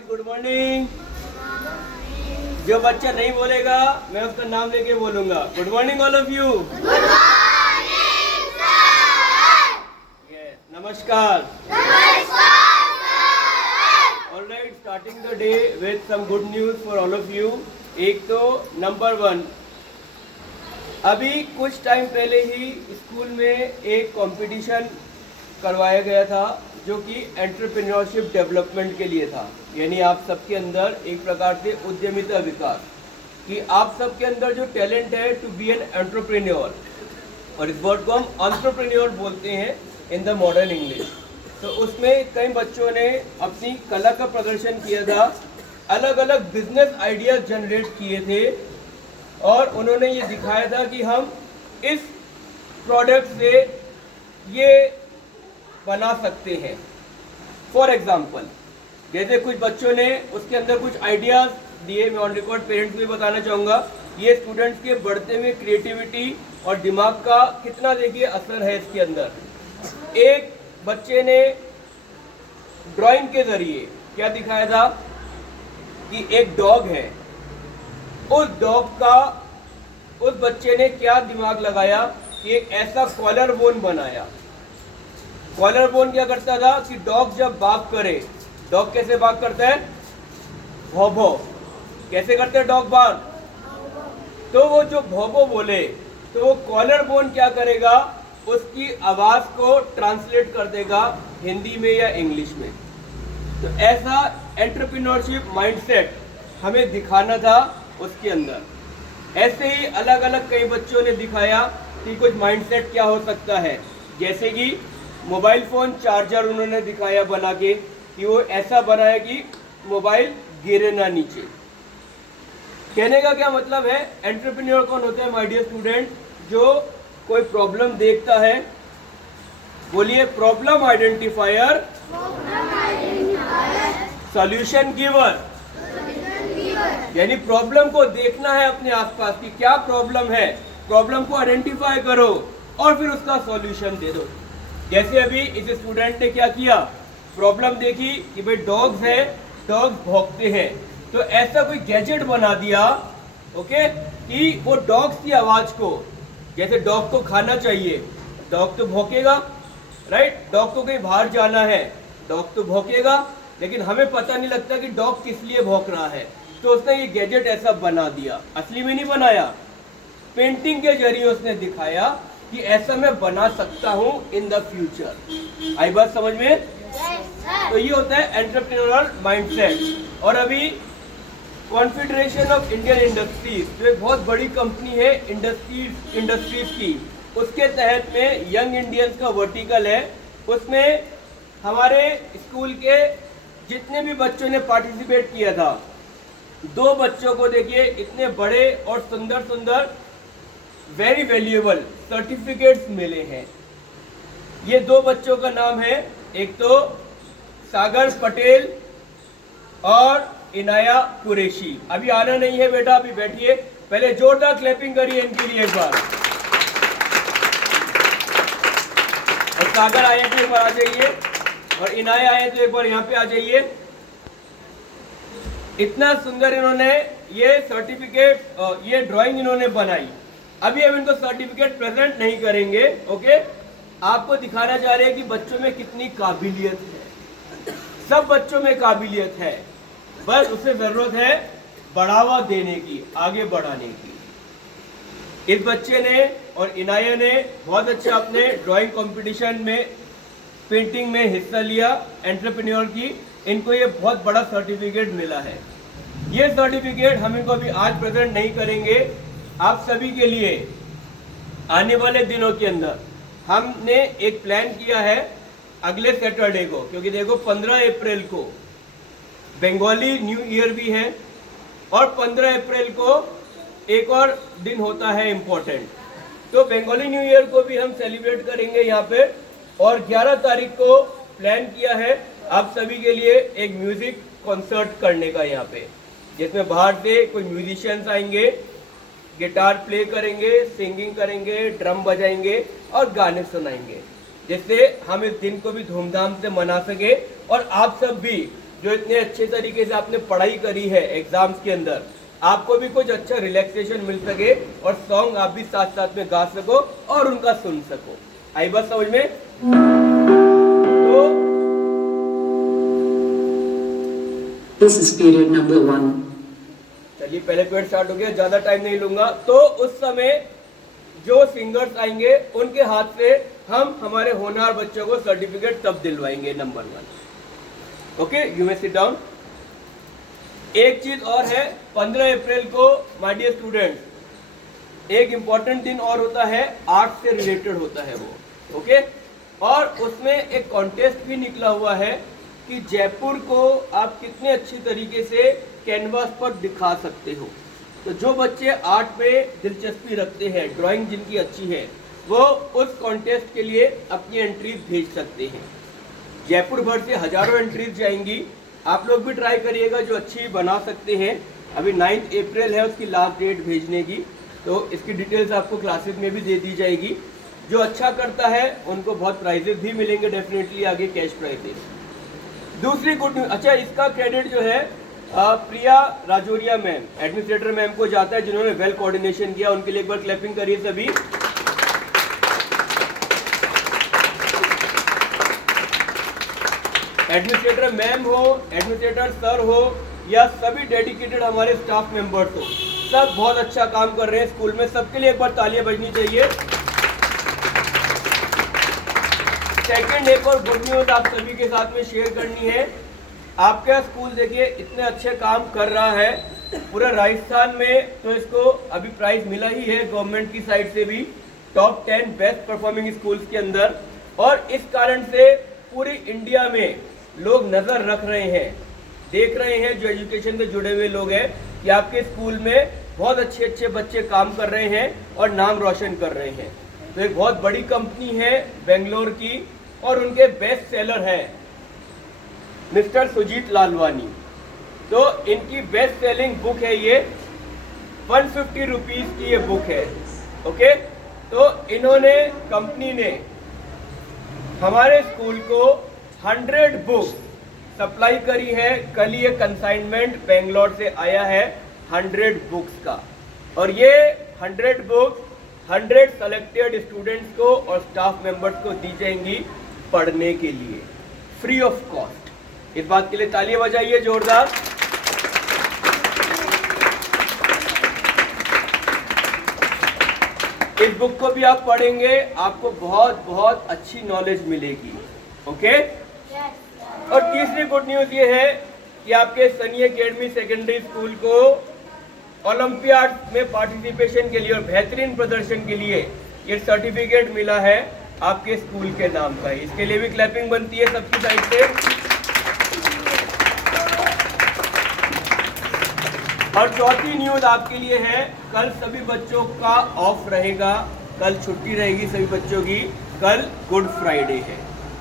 Guys, good morning. जो बच्चा नहीं बोलेगा मैं उसका नाम लेके बोलूंगा। Good morning all of you. Good morning sir. नमस्कार। नमस्कार sir. Alright, starting the day with some good news for all of you. एक तो नंबर 1, अभी कुछ टाइम पहले ही स्कूल में एक कंपटीशन करवाया गया था जो कि एंटरप्रेन्योरशिप डेवलपमेंट के लिए था। यानी आप सबके अंदर एक प्रकार से उद्यमिता विकास, कि आप सबके अंदर जो टैलेंट है टू बी एन एंटरप्रेन्योर, और इस वर्ड को हम एंटरप्रेन्योर बोलते हैं इन द मॉडर्न इंग्लिश। तो उसमें कई बच्चों ने अपनी कला का प्रदर्शन किया था, अलग अलग बिजनेस आइडियाज जनरेट किए थे और उन्होंने ये दिखाया था कि हम इस प्रोडक्ट से ये बना सकते हैं। फॉर एग्जाम्पल, जैसे कुछ बच्चों ने उसके अंदर कुछ आइडियाज दिए। मैं ऑन रिकॉर्ड पेरेंट्स को भी बताना चाहूँगा, ये स्टूडेंट्स के बढ़ते हुए क्रिएटिविटी और दिमाग का कितना देखिए असर है इसके अंदर। एक बच्चे ने ड्राइंग के जरिए क्या दिखाया था कि एक डॉग है, उस डॉग का उस बच्चे ने क्या दिमाग लगाया कि एक ऐसा कॉलर बोन बनाया। कॉलर बोन क्या करता था कि डॉग जब बाग करे, डॉग कैसे बाग करता है? भौ भौ। कैसे करते हैं डॉग बाग? तो वो जो भौ भौ बोले तो वो कॉलर बोन क्या करेगा, उसकी आवाज को ट्रांसलेट कर देगा हिंदी में या इंग्लिश में। तो ऐसा एंटरप्रेन्योरशिप माइंडसेट हमें दिखाना था उसके अंदर। ऐसे ही अलग अलग कई बच्चों ने दिखाया कि कुछ माइंडसेट क्या हो सकता है। जैसे कि मोबाइल फ़ोन चार्जर उन्होंने दिखाया बना के, कि वो ऐसा बनाया कि मोबाइल गिरे ना नीचे। कहने का क्या मतलब है? एंटरप्रेन्योर कौन होता है माय डियर स्टूडेंट? जो कोई प्रॉब्लम देखता है, बोलिए प्रॉब्लम आइडेंटिफायर, सॉल्यूशन गिवर। यानी प्रॉब्लम को देखना है अपने आसपास की क्या प्रॉब्लम है, प्रॉब्लम को आइडेंटिफाई करो और फिर उसका सॉल्यूशन दे दो। जैसे अभी इस स्टूडेंट ने क्या किया, प्रॉब्लम देखी कि भाई डॉग्स है, डॉग्स भौंकते हैं, तो ऐसा कोई गैजेट बना दिया ओके कि वो डॉग्स की आवाज को, जैसे डॉग को खाना चाहिए, डॉग तो भौंकेगा, राइट? डॉग को कहीं बाहर जाना है, डॉग तो भौंकेगा, लेकिन हमें पता नहीं लगता कि डॉग किस लिए भौंक रहा है। तो उसने ये गैजेट ऐसा बना दिया, असली में नहीं बनाया, पेंटिंग के जरिए उसने दिखाया कि ऐसा मैं बना सकता हूं इन द फ्यूचर। आई बात समझ में? तो ये होता है एंटरप्रेन्योरल माइंडसेट। और अभी कॉन्फेडरेशन ऑफ इंडियन इंडस्ट्रीज, जो एक बहुत बड़ी कंपनी है इंडस्ट्रीज की, उसके तहत में यंग इंडियंस का वर्टिकल है। उसमें हमारे स्कूल के जितने भी बच्चों ने पार्टिसिपेट किया था, 2 बच्चों को देखिए इतने बड़े और सुंदर सुंदर वेरी वैल्यूएबल सर्टिफिकेट्स मिले हैं। ये 2 बच्चों का नाम है, एक तो सागर पटेल और इनाया कुरैशी। अभी आना नहीं है बेटा, अभी बैठिए, पहले जोरदार क्लैपिंग करिए इनके लिए एक बार। और सागर आए तो एक बार आ जाइए, और इनाया आए तो एक बार यहाँ पे आ जाइए। इतना सुंदर इन्होंने ये सर्टिफिकेट, ये ड्राइंग इन्होंने बनाई। अभी हम इनको सर्टिफिकेट प्रेजेंट नहीं करेंगे, ओके? आपको दिखाना चाह रहे हैं कि बच्चों में कितनी काबिलियत है। सब बच्चों में काबिलियत है, बस उसे जरूरत है बढ़ावा देने की, आगे बढ़ाने की। इस बच्चे ने और इनाया ने बहुत अच्छा अपने ड्राइंग कंपटीशन में, पेंटिंग में हिस्सा लिया एंटरप्रेन्योर की। इनको ये बहुत बड़ा सर्टिफिकेट मिला है। ये सर्टिफिकेट हम इनको अभी आज प्रेजेंट नहीं करेंगे। आप सभी के लिए आने वाले दिनों के अंदर हमने एक प्लान किया है अगले सैटरडे को, क्योंकि देखो 15 अप्रैल को बंगाली न्यू ईयर भी है और 15 अप्रैल को एक और दिन होता है इम्पोर्टेंट। तो बंगाली न्यू ईयर को भी हम सेलिब्रेट करेंगे यहाँ पे। और 11 तारीख को प्लान किया है आप सभी के लिए एक म्यूजिक कॉन्सर्ट करने का यहाँ पे, जिसमें बाहर से कोई म्यूजिशियंस आएंगे, गिटार प्ले करेंगे, सिंगिंग करेंगे, ड्रम बजाएंगे और गाने सुनाएंगे, जिससे हम इस दिन को भी धूमधाम से मना सके और आप सब भी जो इतने अच्छे तरीके से आपने पढ़ाई करी है एग्जाम्स के अंदर, आपको भी कुछ अच्छा रिलैक्सेशन मिल सके और सॉन्ग आप भी साथ साथ में गा सको और उनका सुन सको। आई बात समझ में? तो This is period number 1. चलिए पहले पीरियड स्टार्ट हो गया, ज्यादा टाइम नहीं लूंगा। तो उस समय जो सिंगर्स आएंगे उनके हाथ से हम हमारे होनहार बच्चों को सर्टिफिकेट तब दिलवाएंगे। Number 1। Okay, you may sit down. एक चीज और है, 15 अप्रैल को माय डियर स्टूडेंट एक इंपॉर्टेंट दिन और होता है, आर्ट से रिलेटेड होता है वो। ओके, और उसमें एक कॉन्टेस्ट भी निकला हुआ है कि जयपुर को आप कितने अच्छी तरीके से कैनवास पर दिखा सकते हो। तो जो बच्चे आर्ट में दिलचस्पी रखते हैं, ड्राइंग जिनकी अच्छी है, वो उस कॉन्टेस्ट के लिए अपनी एंट्रीज भेज सकते हैं। जयपुर भर से हजारों एंट्रीज जाएंगी, आप लोग भी ट्राई करिएगा जो अच्छी बना सकते हैं। अभी 9 अप्रैल है उसकी लास्ट डेट भेजने की, तो इसकी डिटेल्स आपको क्लासेस में भी दे दी जाएगी। जो अच्छा करता है उनको बहुत प्राइजेस भी मिलेंगे, डेफिनेटली आगे कैश प्राइजेस। दूसरी गुड न्यूज, अच्छा इसका क्रेडिट जो है प्रिया राजौरिया मैम, एडमिनिस्ट्रेटर मैम को जाता है, जिन्होंने वेल कोऑर्डिनेशन किया। उनके लिए एक बार क्लैपिंग करिए सभी। एडमिनिस्ट्रेटर मैम हो, एडमिनिस्ट्रेटर सर हो या सभी डेडिकेटेड हमारे स्टाफ मेंबर्स हो, सब बहुत अच्छा काम कर रहे हैं स्कूल में। सबके लिए एक बार तालियां बजनी चाहिए। सेकंड, एक और गुड न्यूज आप सभी के साथ में शेयर करनी है। आपका स्कूल देखिए इतने अच्छे काम कर रहा है पूरे राजस्थान में, तो इसको अभी प्राइज मिला ही है गवर्नमेंट की साइड से भी, टॉप 10 बेस्ट परफॉर्मिंग स्कूल्स के अंदर। और इस कारण से पूरी इंडिया में लोग नजर रख रहे हैं, देख रहे हैं, जो एजुकेशन से जुड़े हुए लोग हैं, कि आपके स्कूल में बहुत अच्छे अच्छे बच्चे काम कर रहे हैं और नाम रोशन कर रहे हैं। तो एक बहुत बड़ी कंपनी है बेंगलोर की, और उनके बेस्ट सेलर है मिस्टर सुजीत लालवानी। तो इनकी बेस्ट सेलिंग बुक है ये, 150 रुपीज की ये बुक है। ओके, तो इन्होंने, कंपनी ने हमारे स्कूल को 100 बुक्स सप्लाई करी है। कल ये कंसाइनमेंट बेंगलोर से आया है 100 बुक्स का, और ये 100 बुक्स 100 सेलेक्टेड स्टूडेंट्स को और स्टाफ मेंबर्स को दी जाएंगी पढ़ने के लिए, फ्री ऑफ कॉस्ट। इस बात के लिए तालियां बजाइए जोरदार। इस बुक को भी आप पढ़ेंगे, आपको बहुत बहुत अच्छी नॉलेज मिलेगी। ओके, और तीसरी गुड न्यूज ये है कि आपके सनी एकेडमी सेकेंडरी स्कूल को ओलंपियाड में पार्टिसिपेशन के लिए और बेहतरीन प्रदर्शन के लिए ये सर्टिफिकेट मिला है आपके स्कूल के नाम का। इसके लिए भी क्लैपिंग बनती है सबकी साइड से। और चौथी न्यूज आपके लिए है, कल सभी बच्चों का ऑफ रहेगा, कल छुट्टी रहेगी सभी बच्चों की, कल गुड फ्राइडे है।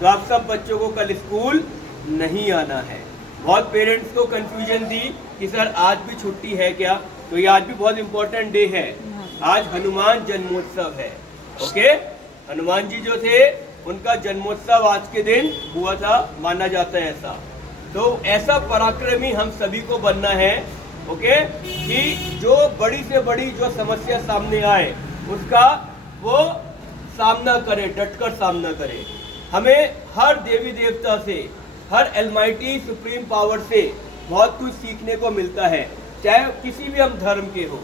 तो आप सब बच्चों को कल स्कूल नहीं आना है। बहुत पेरेंट्स को कंफ्यूजन थी कि सर आज भी छुट्टी है क्या, तो ये आज भी बहुत इंपॉर्टेंट डे है। आज हनुमान जन्मोत्सव है। ओके, हनुमान जी जो थे उनका जन्मोत्सव आज के दिन हुआ था, माना जाता है ऐसा। तो ऐसा पराक्रमी हम सभी को बनना है। ओके, कि जो बड़ी से बड़ी जो समस्या सामने आए उसका वो सामना करे, डटकर सामना करे। हमें हर देवी देवता से, हर अलमाइटी सुप्रीम पावर से बहुत कुछ सीखने को मिलता है, चाहे किसी भी हम धर्म के हो।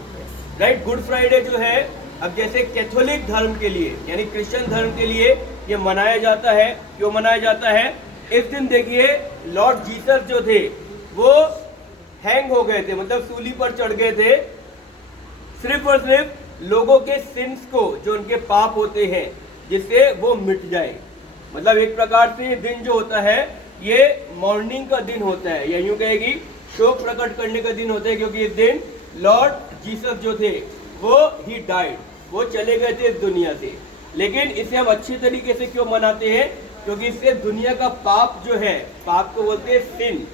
राइट, गुड फ्राइडे जो है, अब जैसे कैथोलिक धर्म के लिए यानी क्रिश्चियन धर्म के लिए ये मनाया जाता है। क्यों मनाया जाता है? इस दिन देखिए लॉर्ड जीसस जो थे वो हैंग हो गए थे, मतलब सूली पर चढ़ गए थे, सिर्फ और सिर्फ लोगों के सिंस को, जो उनके पाप होते हैं, जिससे वो मिट जाए। मतलब एक प्रकार से ये दिन जो होता है ये मॉर्निंग का दिन होता है, या यूं कहेगी शोक प्रकट करने का दिन होता है, क्योंकि इस दिन लॉर्ड जीसस जो थे वो ही डाइड, वो चले गए थे इस दुनिया से। लेकिन इसे हम अच्छी तरीके से क्यों मनाते हैं? क्योंकि इससे दुनिया का पाप जो है, पाप को बोलते हैं सिन,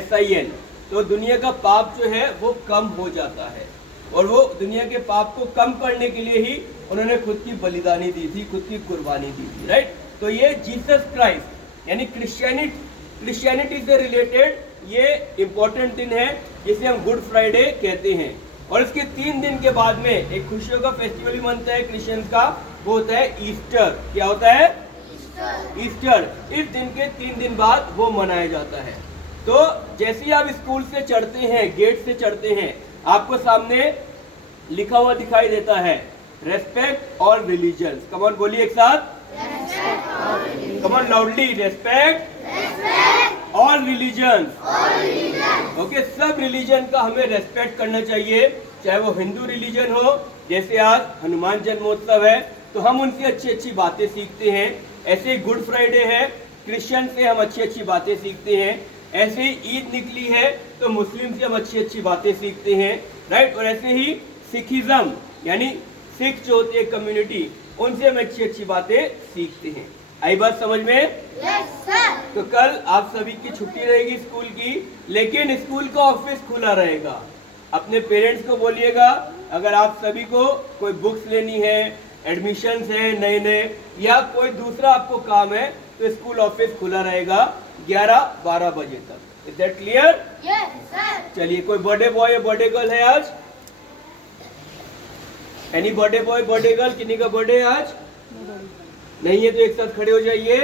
SIN, तो दुनिया का पाप जो है वो कम हो जाता है। और वो दुनिया के पाप को कम करने के लिए ही उन्होंने खुद की बलिदानी दी थी, खुद की कुर्बानी दी थी। राइट, तो ये जीसस क्राइस्ट यानी क्रिश्चियनिटी से रिलेटेड ये इम्पोर्टेंट दिन है जिसे हम गुड फ्राइडे कहते हैं। और इसके 3 दिन के बाद में एक खुशियों का फेस्टिवल भी मनता है क्रिश्चियंस का, वो होता है ईस्टर। क्या होता है? ईस्टर। इस दिन के 3 दिन बाद वो मनाया जाता है। तो जैसे ही आप स्कूल से चढ़ते हैं, गेट से चढ़ते हैं, आपको सामने लिखा हुआ दिखाई देता है respect all religion. Come on बोलिए एक साथ, come on loudly, respect all religion. Okay, सब रिलीजन का हमें रेस्पेक्ट करना चाहिए, चाहे वो हिंदू रिलीजन हो। जैसे आज हनुमान जन्मोत्सव है तो हम उनसे अच्छी अच्छी बातें सीखते हैं। ऐसे ही गुड फ्राइडे है, क्रिश्चियन से हम अच्छी अच्छी बातें सीखते हैं। ऐसे ही ईद निकली है तो मुस्लिम से हम अच्छी अच्छी बातें सीखते हैं, राइट। और ऐसे ही सिखिज्म यानी सिख जो होती है कम्युनिटी, उनसे हम अच्छी अच्छी बातें सीखते हैं। आई बात समझ में? Yes, sir. तो कल आप सभी की छुट्टी रहेगी स्कूल की, लेकिन स्कूल का ऑफिस खुला रहेगा। अपने पेरेंट्स को बोलिएगा, अगर आप सभी को कोई बुक्स लेनी है, एडमिशन्स है नए नए, या कोई दूसरा आपको काम है, तो स्कूल ऑफिस खुला रहेगा 11-12 बजे तक। Is that clear? Yes, sir. चलिए, कोई बर्थडे बॉय या बर्थडे गर्ल है आज? Any birthday boy, birthday girl? किन्हीं का बर्थडे आज नहीं है तो एक साथ खड़े हो जाइए।